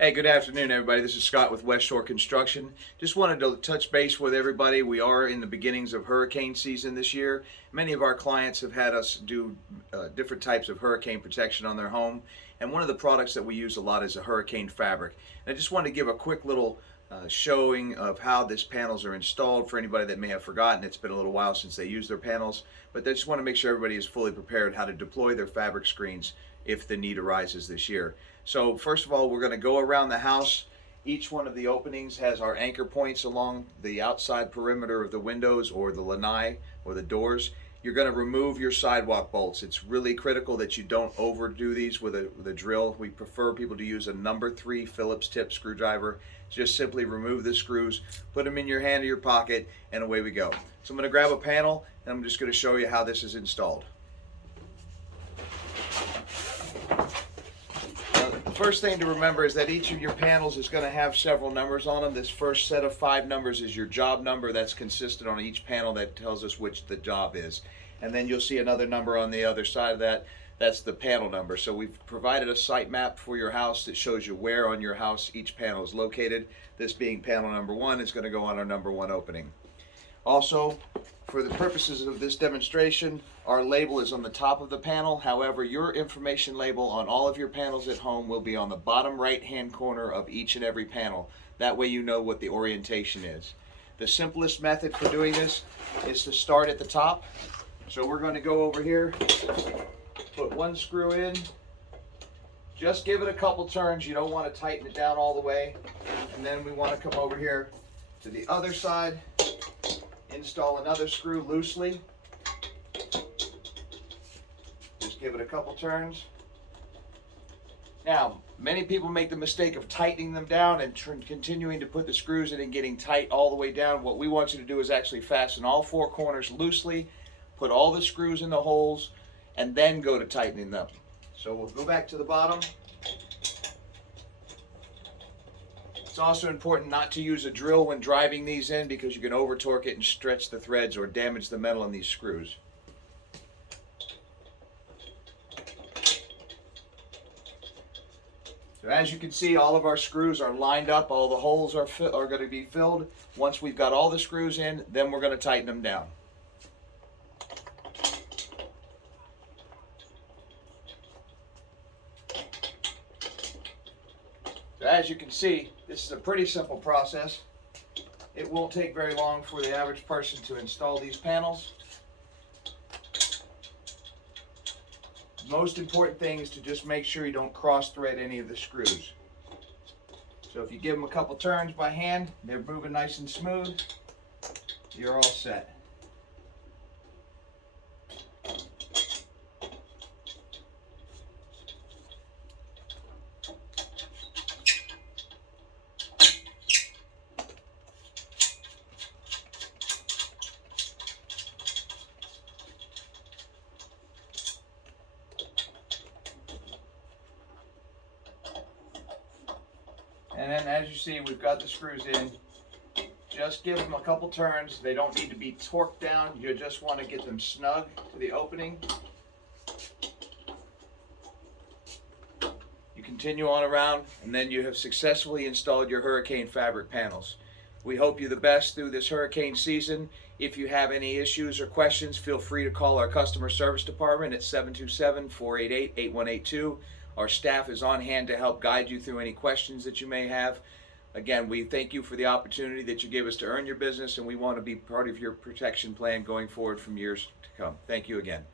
Hey, good afternoon, everybody. This is Scott with West Shore Construction. Just wanted to touch base with everybody. We are in the beginnings of hurricane season this year. Many of our clients have had us do different types of hurricane protection on their home, and one of the products that we use a lot is a hurricane fabric. And I just wanted to give a quick little showing of how these panels are installed for anybody that may have forgotten. It's been a little while since they used their panels, but I just want to make sure everybody is fully prepared how to deploy their fabric screens if the need arises this year. So first of all, we're going to go around the house. Each one of the openings has our anchor points along the outside perimeter of the windows or the lanai or the doors. You're going to remove your sidewalk bolts. It's really critical that you don't overdo these with a drill. We prefer people to use a number 3 Phillips tip screwdriver. Just simply remove the screws, put them in your hand or your pocket, and away we go. So I'm going to grab a panel and I'm just going to show you how this is installed. The first thing to remember is that each of your panels is going to have several numbers on them. This first set of 5 numbers is your job number. That's consistent on each panel. That tells us which the job is. And then you'll see another number on the other side of that. That's the panel number. So we've provided a site map for your house that shows you where on your house each panel is located. This being panel number 1 is going to go on our number 1 opening. Also, for the purposes of this demonstration, our label is on the top of the panel. However, your information label on all of your panels at home will be on the bottom right-hand corner of each and every panel. That way you know what the orientation is. The simplest method for doing this is to start at the top. So we're going to go over here, put one screw in, just give it a couple turns. You don't want to tighten it down all the way. And then we want to come over here to the other side, install another screw loosely. Just give it a couple turns. Now, many people make the mistake of tightening them down and continuing to put the screws in and getting tight all the way down. What we want you to do is actually fasten all 4 corners loosely, put all the screws in the holes, and then go to tightening them. So we'll go back to the bottom. It's also important not to use a drill when driving these in because you can over torque it and stretch the threads or damage the metal in these screws. So as you can see, all of our screws are lined up, all the holes are going to be filled. Once we've got all the screws in, then we're going to tighten them down. So as you can see, this is a pretty simple process. It won't take very long for the average person to install these panels. The most important thing is to just make sure you don't cross thread any of the screws. So if you give them a couple turns by hand, they're moving nice and smooth, you're all set. And then as you see, we've got the screws in. Just give them a couple turns. They don't need to be torqued down. You just want to get them snug to the opening. You continue on around, and then you have successfully installed your hurricane fabric panels. We hope you the best through this hurricane season. If you have any issues or questions, feel free to call our customer service department at 727-488-8182. Our staff is on hand to help guide you through any questions that you may have. Again, we thank you for the opportunity that you give us to earn your business, and we want to be part of your protection plan going forward from years to come. Thank you again.